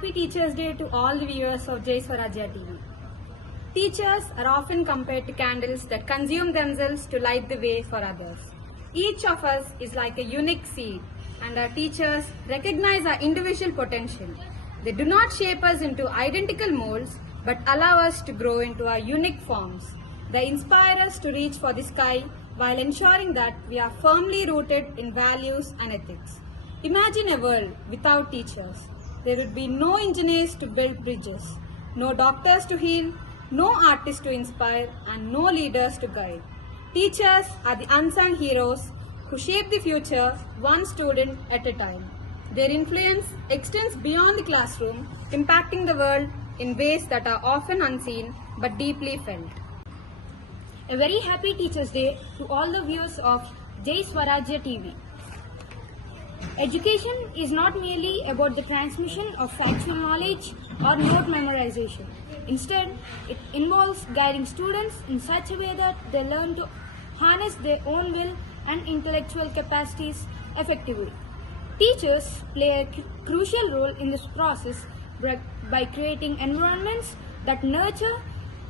Happy Teachers' Day to all the viewers of Jai Swarajya TV. Teachers are often compared to candles that consume themselves to light the way for others. Each of us is like a unique seed, and our teachers recognize our individual potential. They do not shape us into identical molds, but allow us to grow into our unique forms. They inspire us to reach for the sky while ensuring that we are firmly rooted in values and ethics. Imagine a world without teachers. There would be no engineers to build bridges, no doctors to heal, no artists to inspire, and no leaders to guide. Teachers are the unsung heroes who shape the future one student at a time. Their influence extends beyond the classroom, impacting the world in ways that are often unseen but deeply felt. A very happy Teachers' Day to all the viewers of Jai Swarajya TV. Education is not merely about the transmission of factual knowledge or note memorization. Instead, it involves guiding students in such a way that they learn to harness their own will and intellectual capacities effectively. Teachers play a crucial role in this process by creating environments that nurture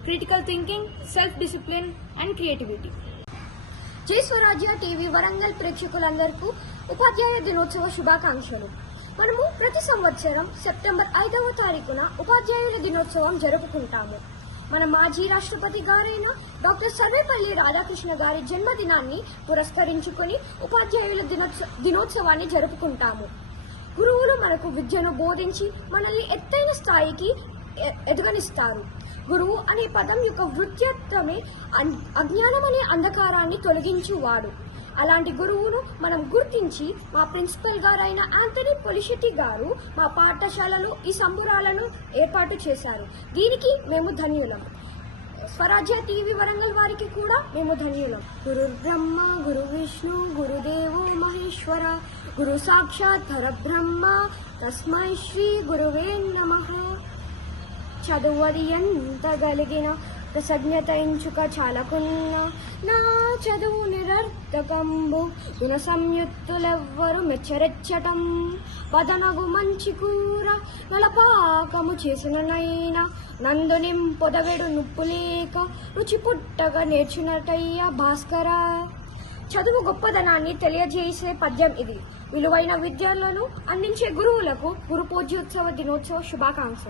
critical thinking, self-discipline, and creativity. జై స్వరాజ్య TV Warangal ప్రేక్షకులందరికీ ఉపాధ్యాయ దినోత్సవ శుభాకాంక్షలు. మనము ప్రతి సంవత్సరం September 5వ తారీఖున ఉపాధ్యాయుల దినోత్సవం జరుపుకుంటాము. మన మాజీ రాష్ట్రపతి గారైన డాక్టర్ సర్వేపల్లి రాధాకృష్ణ గారి జన్మదినాన్ని పురస్కరించుకొని ఉపాధ్యాయుల దినోత్సవాన్ని జరుపుకుంటాము. గురువులు మనకు విద్యను బోధించి మనల్ని ఎత్తైన స్థాయికి ఎదగనిస్తారు. గురువు అనే పదం యొక్క వృత్యత్వమే అజ్ఞానం అనే అంధకారాన్ని తొలగించువాడు. అలాంటి గురువును మనం గుర్తించి మా ప్రిన్సిపల్ గారైన ఆంథనీ పొలిషెట్టి గారు మా పాఠశాలలో ఈ సంబురాలను ఏర్పాటు చేశారు. దీనికి మేము ధన్యులం. స్వరాజ్య టీవీ వరంగల్ వారికి కూడా మేము ధన్యులం. గురు బ్రహ్మ గురు విష్ణు గురుదేవో మహేశ్వర గురు సాక్షాత్ పరబ్రహ్మ తస్మై శ్రీ గురువే నమః. చదువది ఎంత గలిగిన కృతజ్ఞత ఎంచుక చాలకున్న నా చదువు నిరర్ధకంబు గుణ సంయుక్తులెవ్వరు మెచ్చరెచ్చటం పదనగు మంచి కూర నలపాకము చేసిననైనా నందు నింపొదవెడు నుప్పు లేక రుచి పుట్టగా నేర్చునటయ్య భాస్కర. చదువు గొప్పదనాన్ని తెలియజేసే పద్యం ఇది. విలువైన విద్యలను అందించే గురువులకు గురు పూజ్యోత్సవ దినోత్సవ శుభాకాంక్షలు.